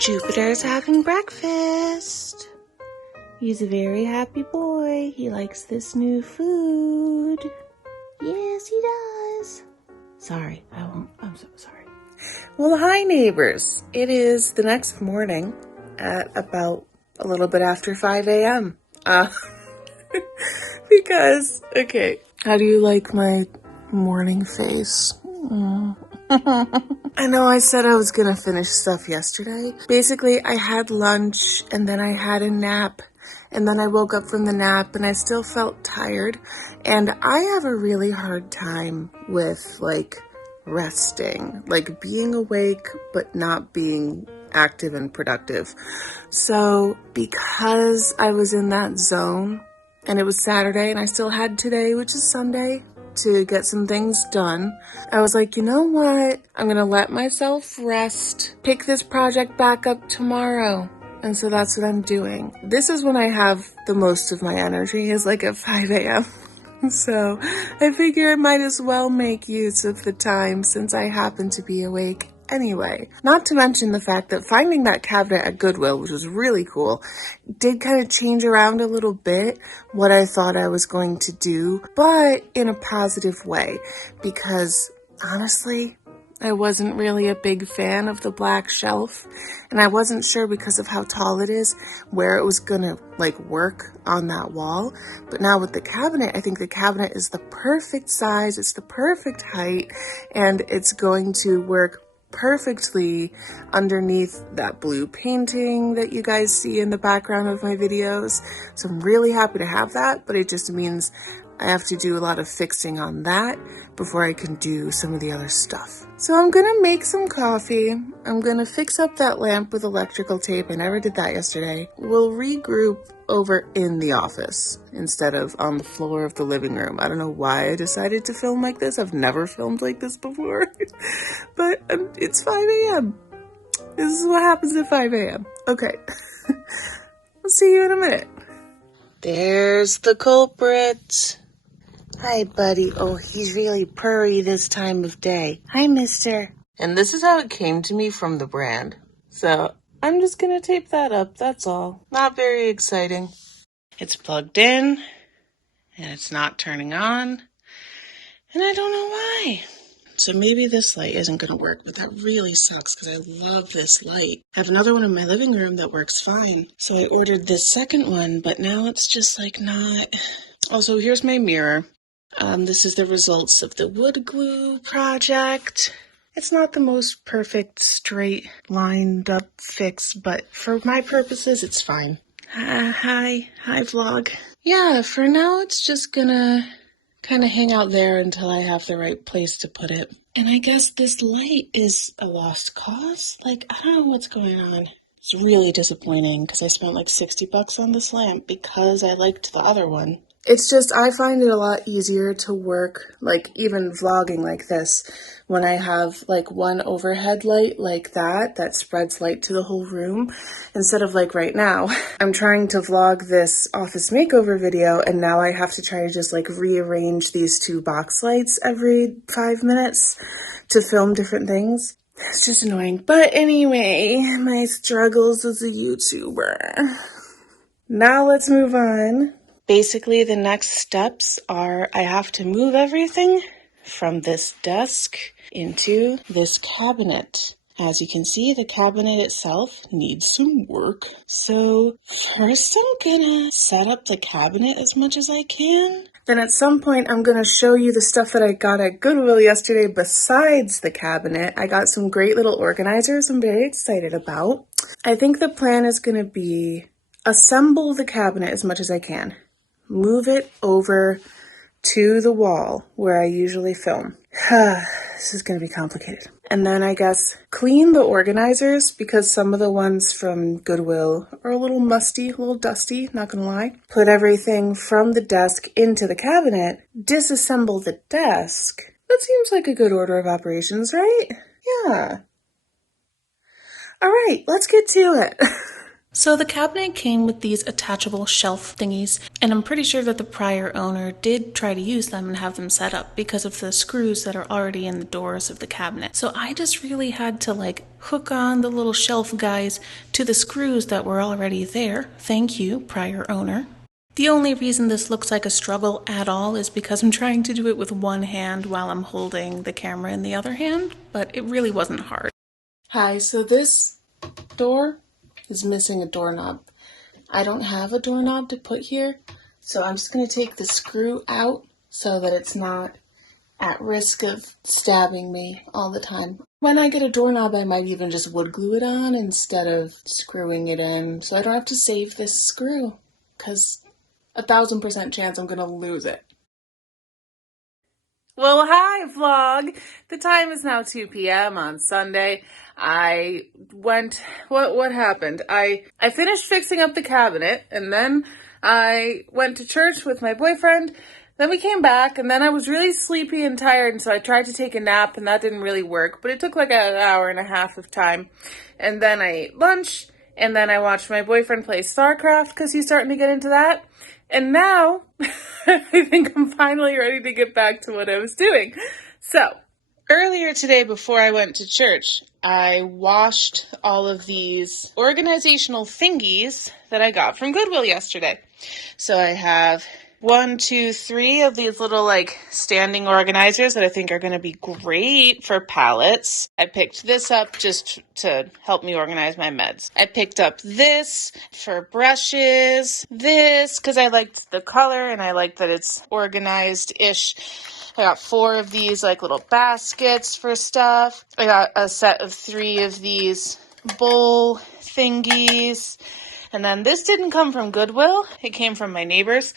Jupiter's having breakfast. He's a very happy boy. He likes this new food. Yes, he does. Sorry, I won't. I'm so sorry. Well, hi neighbors. It is the next morning at about a little bit after 5 a.m. Because, okay, how do you like my morning face? I know I said I was gonna finish stuff yesterday. Basically, I had lunch and then I had a nap and then I woke up from the nap and I still felt tired. And I have a really hard time with resting, like being awake but not being active and productive. So because I was in that zone and it was Saturday and I still had today, which is Sunday, to get some things done, I was like, you know what? I'm gonna let myself rest, pick this project back up tomorrow. And so that's what I'm doing. This is when I have the most of my energy, is like at 5 a.m. So I figure I might as well make use of the time since I happen to be awake anyway. Not to mention the fact that finding that cabinet at Goodwill, which was really cool, did kind of change around a little bit what I thought I was going to do, but in a positive way, because honestly, I wasn't really a big fan of the black shelf, and I wasn't sure because of how tall it is where it was gonna work on that wall. But now with the cabinet, I think the cabinet is the perfect size, it's the perfect height, and it's going to work perfectly underneath that blue painting that you guys see in the background of my videos. So I'm really happy to have that, but it just means I have to do a lot of fixing on that before I can do some of the other stuff. So I'm gonna make some coffee. I'm gonna fix up that lamp with electrical tape. I never did that yesterday. We'll regroup over in the office instead of on the floor of the living room. I don't know why I decided to film like this. I've never filmed like this before, but it's 5 a.m. This is what happens at 5 a.m. Okay, I'll see you in a minute. There's the culprit. Hi, buddy. Oh, he's really purry this time of day. Hi, mister. And this is how it came to me from the brand. So I'm just gonna tape that up, that's all. Not very exciting. It's plugged in, and it's not turning on, and I don't know why. So maybe this light isn't gonna work, but that really sucks because I love this light. I have another one in my living room that works fine. So I ordered this second one, but now it's just not. Also, here's my mirror. This is the results of the wood glue project. It's not the most perfect, straight, lined up fix, but for my purposes, it's fine. Hi vlog. Yeah, for now, it's just gonna kind of hang out there until I have the right place to put it. And I guess this light is a lost cause? I don't know what's going on. It's really disappointing because I spent $60 on this lamp because I liked the other one. It's just, I find it a lot easier to work, even vlogging like this, when I have, one overhead light like that spreads light to the whole room, instead of, right now. I'm trying to vlog this office makeover video, and now I have to try to just, rearrange these two box lights every 5 minutes to film different things. It's just annoying. But anyway, my struggles as a YouTuber. Now let's move on. Basically, the next steps are I have to move everything from this desk into this cabinet. As you can see, the cabinet itself needs some work. So first I'm gonna set up the cabinet as much as I can. Then at some point I'm gonna show you the stuff that I got at Goodwill yesterday besides the cabinet. I got some great little organizers I'm very excited about. I think the plan is gonna be assemble the cabinet as much as I can. Move it over to the wall where I usually film. This is going to be complicated. And then I guess clean the organizers because some of the ones from Goodwill are a little musty, a little dusty, not going to lie. Put everything from the desk into the cabinet. Disassemble the desk. That seems like a good order of operations, right? Yeah. All right, let's get to it. So the cabinet came with these attachable shelf thingies, and I'm pretty sure that the prior owner did try to use them and have them set up because of the screws that are already in the doors of the cabinet. So I just really had to like hook on the little shelf guys to the screws that were already there. Thank you, prior owner. The only reason this looks like a struggle at all is because I'm trying to do it with one hand while I'm holding the camera in the other hand, but it really wasn't hard. Hi, so this door is missing a doorknob. I don't have a doorknob to put here, so I'm just going to take the screw out so that it's not at risk of stabbing me all the time. When I get a doorknob, I might even just wood glue it on instead of screwing it in, so I don't have to save this screw, because 1,000% chance I'm going to lose it. Well, hi, vlog. The time is now 2 p.m. on Sunday. What happened? I finished fixing up the cabinet, and then I went to church with my boyfriend. Then we came back, and then I was really sleepy and tired, and so I tried to take a nap, and that didn't really work, but it took like an hour and a half of time. And then I ate lunch, and then I watched my boyfriend play StarCraft, because he's starting to get into that. And now, I think I'm finally ready to get back to what I was doing. So, earlier today before I went to church, I washed all of these organizational thingies that I got from Goodwill yesterday. So I have 1, 2, 3 of these little like standing organizers that I think are going to be great for palettes. I picked this up just to help me organize my meds. I picked up this for brushes, this because I liked the color and I like that it's organized-ish. I got 4 of these like little baskets for stuff. I got a set of 3 of these bowl thingies. And then this didn't come from Goodwill. It came from my neighbors.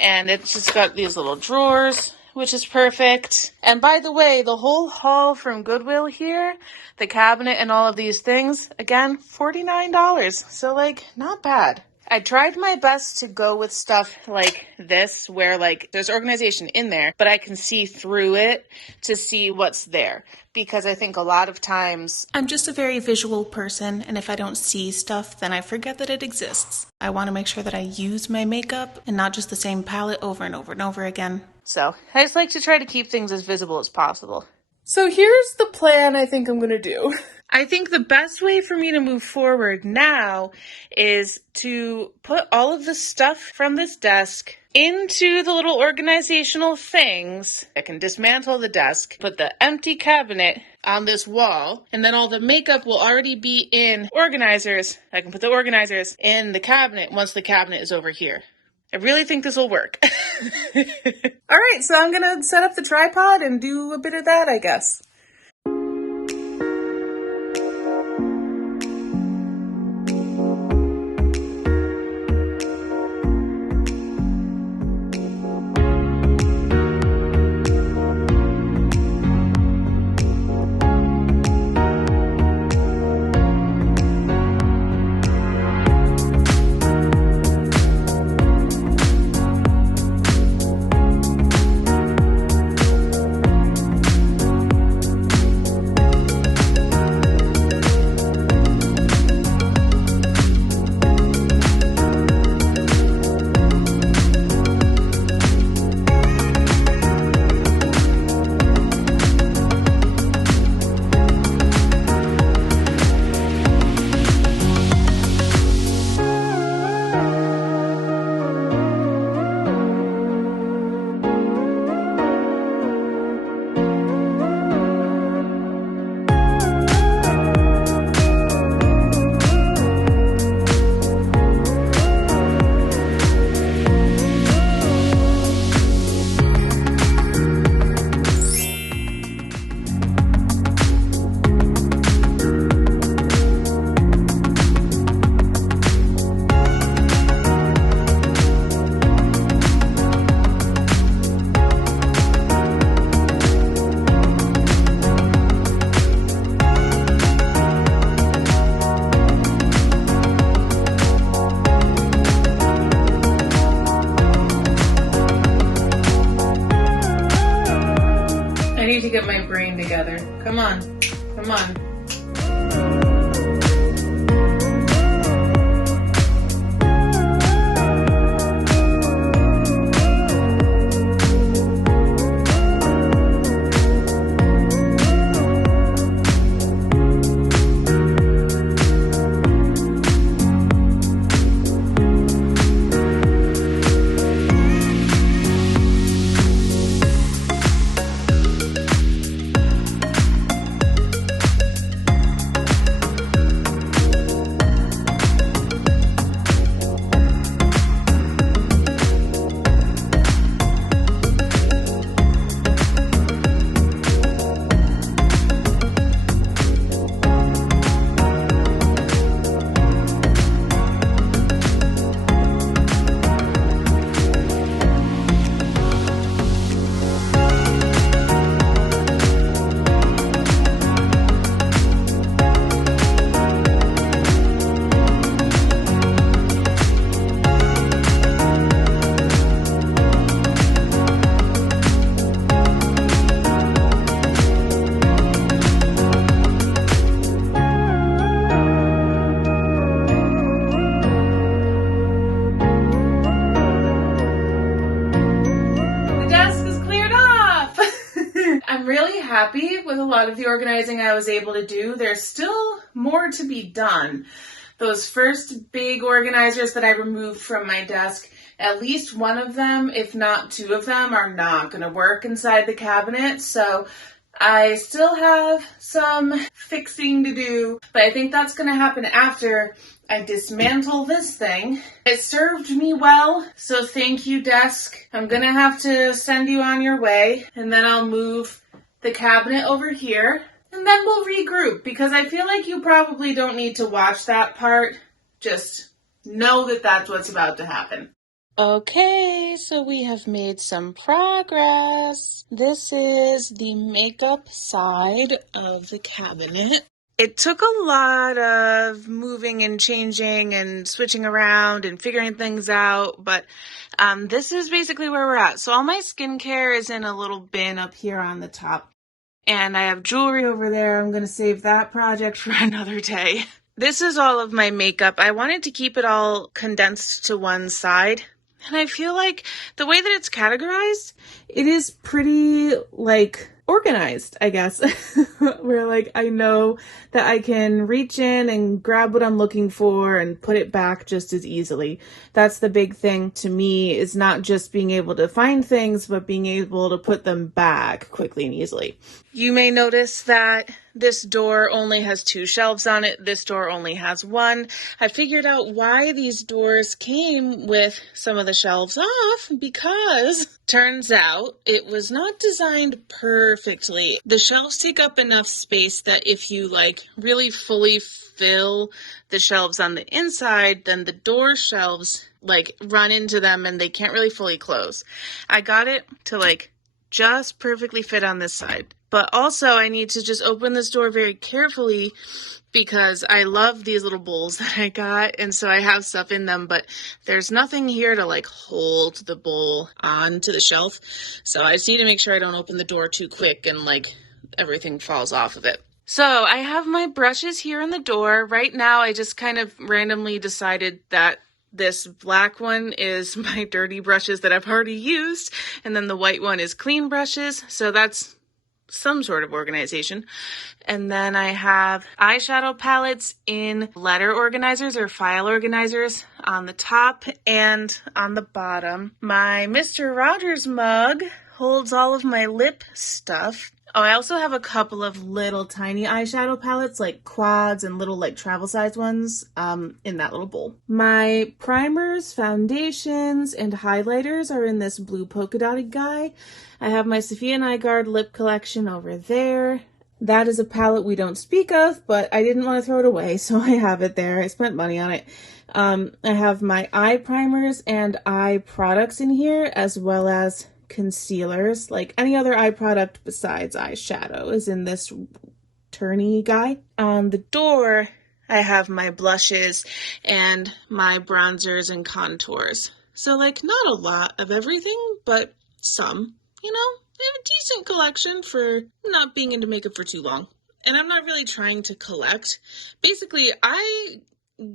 And it's just got these little drawers, which is perfect. And by the way, the whole haul from Goodwill here, the cabinet and all of these things, again, $49. So like, not bad. I tried my best to go with stuff like this, where like there's organization in there, but I can see through it to see what's there. Because I think a lot of times I'm just a very visual person, and if I don't see stuff, then I forget that it exists. I want to make sure that I use my makeup and not just the same palette over and over and over again. So I just like to try to keep things as visible as possible. So here's the plan I think I'm going to do. I think the best way for me to move forward now is to put all of the stuff from this desk into the little organizational things. I can dismantle the desk, put the empty cabinet on this wall, and then all the makeup will already be in organizers. I can put the organizers in the cabinet once the cabinet is over here. I really think this will work. All right, so I'm going to set up the tripod and do a bit of that, I guess. To get my brain together. Come on. Come on. happy with a lot of the organizing I was able to do. There's still more to be done. Those first big organizers that I removed from my desk, at least one of them, if not two of them, are not going to work inside the cabinet. So I still have some fixing to do, but I think that's going to happen after I dismantle this thing. It served me well, so thank you, desk. I'm going to have to send you on your way, and then I'll move the cabinet over here, and then we'll regroup, because I feel like you probably don't need to watch that part. Just know that that's what's about to happen. Okay, so we have made some progress. This is the makeup side of the cabinet. It took a lot of moving and changing and switching around and figuring things out, but this is basically where we're at. So all my skincare is in a little bin up here on the top, and I have jewelry over there. I'm going to save that project for another day. This is all of my makeup. I wanted to keep it all condensed to one side. And I feel like the way that it's categorized, it is pretty, organized, I guess. Where, I know that I can reach in and grab what I'm looking for and put it back just as easily. That's the big thing to me, is not just being able to find things, but being able to put them back quickly and easily. You may notice that this door only has 2 shelves on it. This door only has 1. I figured out why these doors came with some of the shelves off, because turns out it was not designed perfectly. The shelves take up enough space that if you really fully fill the shelves on the inside, then the door shelves run into them and they can't really fully close. I got it to just perfectly fit on this side. But also I need to just open this door very carefully, because I love these little bowls that I got, and so I have stuff in them, but there's nothing here to hold the bowl onto the shelf. So I just need to make sure I don't open the door too quick and everything falls off of it. So I have my brushes here in the door. Right now I just kind of randomly decided that this black one is my dirty brushes that I've already used, and then the white one is clean brushes. So that's some sort of organization. And then I have eyeshadow palettes in letter organizers or file organizers on the top and on the bottom. My Mr. Rogers mug holds all of my lip stuff. Oh, I also have a couple of little tiny eyeshadow palettes, quads and little travel size ones, in that little bowl. My primers, foundations, and highlighters are in this blue polka dotted guy. I have my Sophia Nygaard lip collection over there. That is a palette we don't speak of, but I didn't want to throw it away, so I have it there. I spent money on it. I have my eye primers and eye products in here, as well as concealers. Any other eye product besides eyeshadow is in this turny guy. On the door, I have my blushes and my bronzers and contours. So not a lot of everything, but some. I have a decent collection for not being into makeup for too long. And I'm not really trying to collect. Basically, I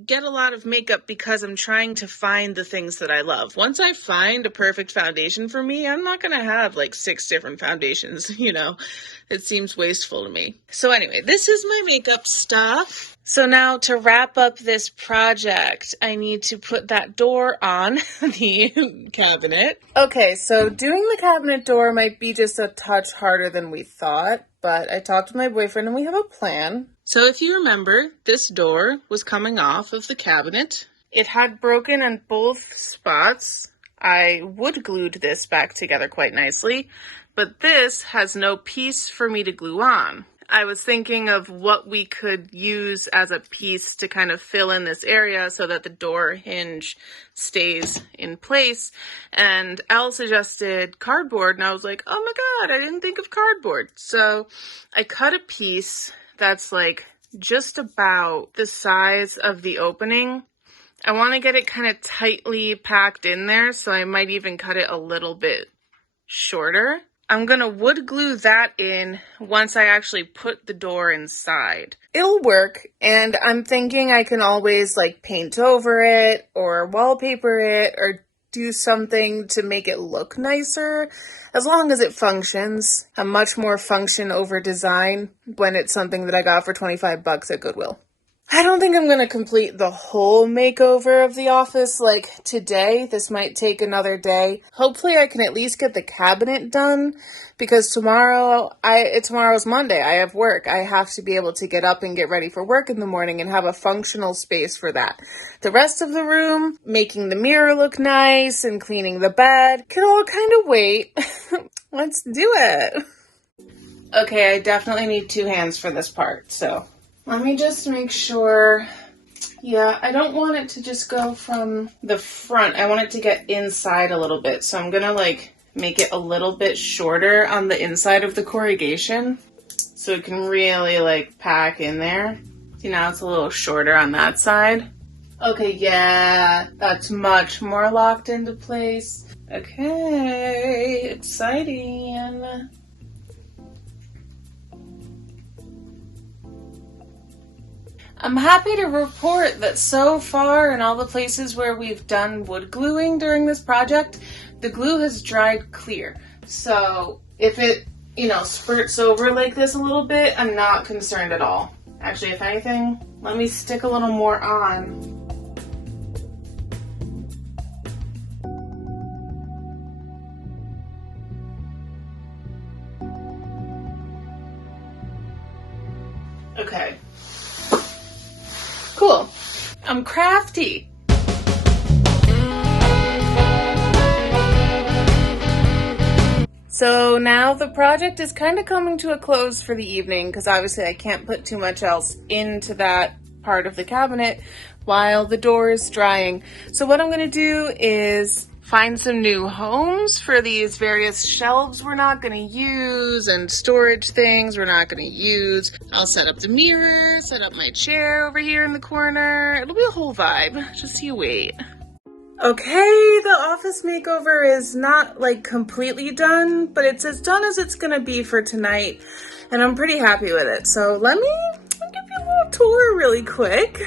get a lot of makeup because I'm trying to find the things that I love. Once I find a perfect foundation for me, I'm not going to have 6 different foundations, It seems wasteful to me. So anyway, this is my makeup stuff. So now to wrap up this project, I need to put that door on the cabinet. Okay, so doing the cabinet door might be just a touch harder than we thought, but I talked to my boyfriend and we have a plan. So if you remember, this door was coming off of the cabinet. It had broken on both spots. I wood glued this back together quite nicely, but this has no piece for me to glue on. I was thinking of what we could use as a piece to kind of fill in this area so that the door hinge stays in place. And Elle suggested cardboard, and I was like, oh my God, I didn't think of cardboard. So I cut a piece that's just about the size of the opening. I want to get it kind of tightly packed in there, so I might even cut it a little bit shorter. I'm going to wood glue that in once I actually put the door inside. It'll work, and I'm thinking I can always paint over it or wallpaper it or do something to make it look nicer, as long as it functions. I'm much more function over design when it's something that I got for 25 bucks at Goodwill. I don't think I'm going to complete the whole makeover of the office like today. This might take another day. Hopefully I can at least get the cabinet done because tomorrow's Monday. I have work. I have to be able to get up and get ready for work in the morning and have a functional space for that. The rest of the room, making the mirror look nice and cleaning the bed, can all kind of wait. Let's do it. Okay, I definitely need 2 hands for this part, so let me just make sure. Yeah, I don't want it to just go from the front. I want it to get inside a little bit. So I'm gonna make it a little bit shorter on the inside of the corrugation so it can really pack in there. See, now it's a little shorter on that side. Okay, yeah, that's much more locked into place. Okay, exciting. I'm happy to report that so far in all the places where we've done wood gluing during this project, the glue has dried clear. So if it, spurts over like this a little bit, I'm not concerned at all. Actually, if anything, let me stick a little more on. Okay. Cool. I'm crafty. So now the project is kind of coming to a close for the evening because obviously I can't put too much else into that part of the cabinet while the door is drying. So what I'm going to do is find some new homes for these various shelves we're not going to use and storage things we're not going to use. I'll set up the mirror, set up my chair over here in the corner. It'll be a whole vibe. Just you wait. Okay, the office makeover is not completely done, but it's as done as it's going to be for tonight, and I'm pretty happy with it. So let me give you a little tour really quick.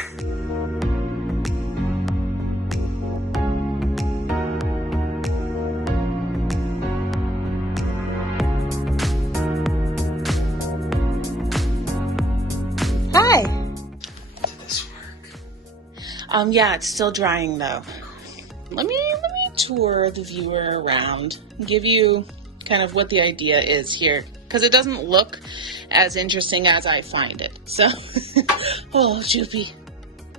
Hi. Did this work? Yeah, it's still drying though. Let me tour the viewer around and give you kind of what the idea is here, because it doesn't look as interesting as I find it. So, oh, Joopy.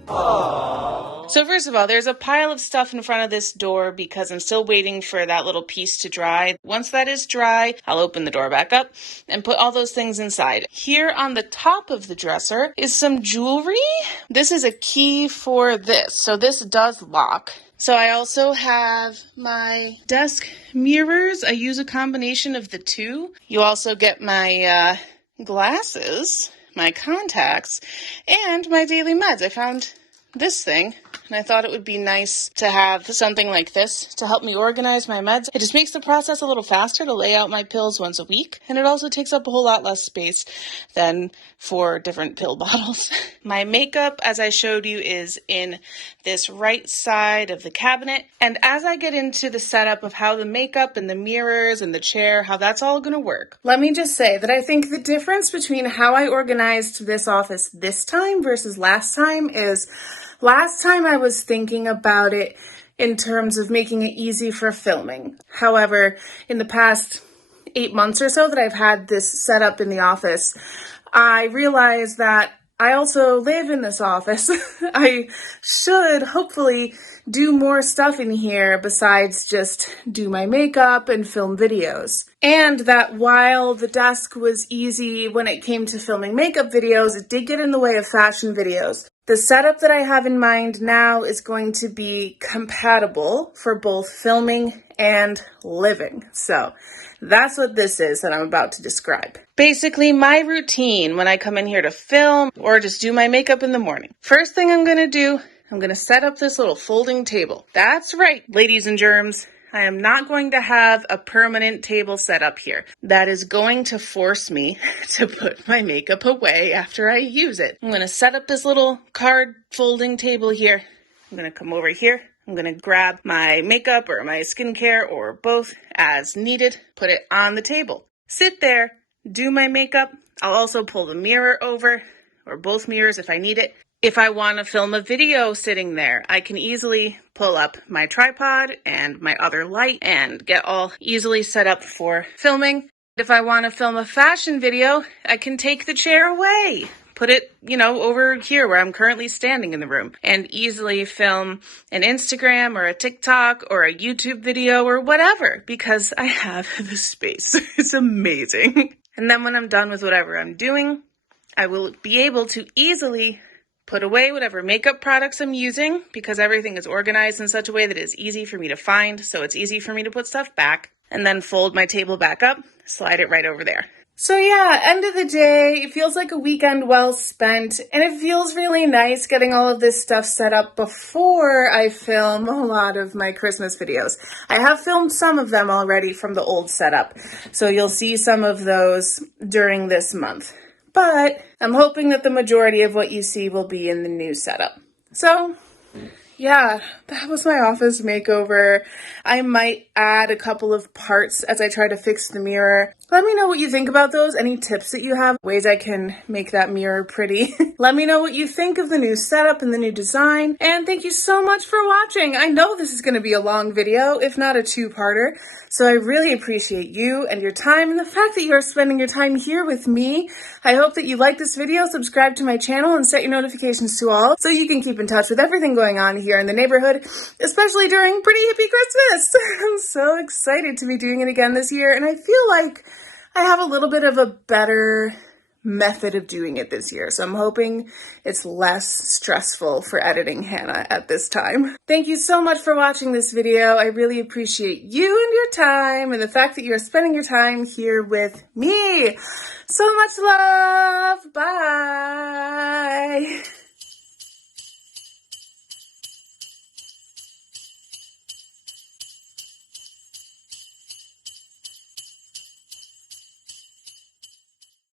Aww. So first of all, there's a pile of stuff in front of this door because I'm still waiting for that little piece to dry. Once that is dry, I'll open the door back up and put all those things inside. Here on the top of the dresser is some jewelry. This is a key for this, so this does lock. So I also have my desk mirrors. I use a combination of the two. You also get my glasses, my contacts, and my daily meds. I found this thing, and I thought it would be nice to have something like this to help me organize my meds. It just makes the process a little faster to lay out my pills once a week, and it also takes up a whole lot less space than 4 different pill bottles. My makeup, as I showed you, is in this right side of the cabinet, and as I get into the setup of how the makeup and the mirrors and the chair, how that's all going to work, let me just say that I think the difference between how I organized this office this time versus last time is last time I was thinking about it in terms of making it easy for filming. However, in the past 8 months or so that I've had this set up in the office, I realized that I also live in this office. I should hopefully do more stuff in here besides just do my makeup and film videos. And that while the desk was easy when it came to filming makeup videos, it did get in the way of fashion videos. The setup that I have in mind now is going to be compatible for both filming and living. So that's what this is that I'm about to describe. Basically, my routine when I come in here to film or just do my makeup in the morning. First thing I'm going to do, I'm going to set up this little folding table. That's right, ladies and germs. I am not going to have a permanent table set up here. That is going to force me to put my makeup away after I use it. I'm going to set up this little card folding table here. I'm going to come over here. I'm going to grab my makeup or my skincare or both as needed, put it on the table, sit there, do my makeup. I'll also pull the mirror over, or both mirrors if I need it. If I want to film a video sitting there, I can easily pull up my tripod and my other light and get all easily set up for filming. If I want to film a fashion video, I can take the chair away, put it, over here where I'm currently standing in the room, and easily film an Instagram or a TikTok or a YouTube video or whatever, because I have the space. It's amazing. And then when I'm done with whatever I'm doing, I will be able to easily put away whatever makeup products I'm using, because everything is organized in such a way that it's easy for me to find, so it's easy for me to put stuff back, and then fold my table back up, slide it right over there. So yeah, end of the day, it feels like a weekend well spent, and it feels really nice getting all of this stuff set up before I film a lot of my Christmas videos. I have filmed some of them already from the old setup, so you'll see some of those during this month. But I'm hoping that the majority of what you see will be in the new setup. So yeah, that was my office makeover. I might add a couple of parts as I try to fix the mirror. Let me know what you think about those. Any tips that you have, ways I can make that mirror pretty. Let me know what you think of the new setup and the new design. And thank you so much for watching. I know this is going to be a long video, if not a two-parter. So I really appreciate you and your time and the fact that you are spending your time here with me. I hope that you like this video, subscribe to my channel, and set your notifications to all so you can keep in touch with everything going on here in the neighborhood, especially during Pretty Hippie Christmas. I'm so excited to be doing it again this year, and I feel like I have a little bit of a better method of doing it this year, so I'm hoping it's less stressful for editing Hannah at this time. Thank you so much for watching this video. I really appreciate you and your time and the fact that you are spending your time here with me. So much love. Bye.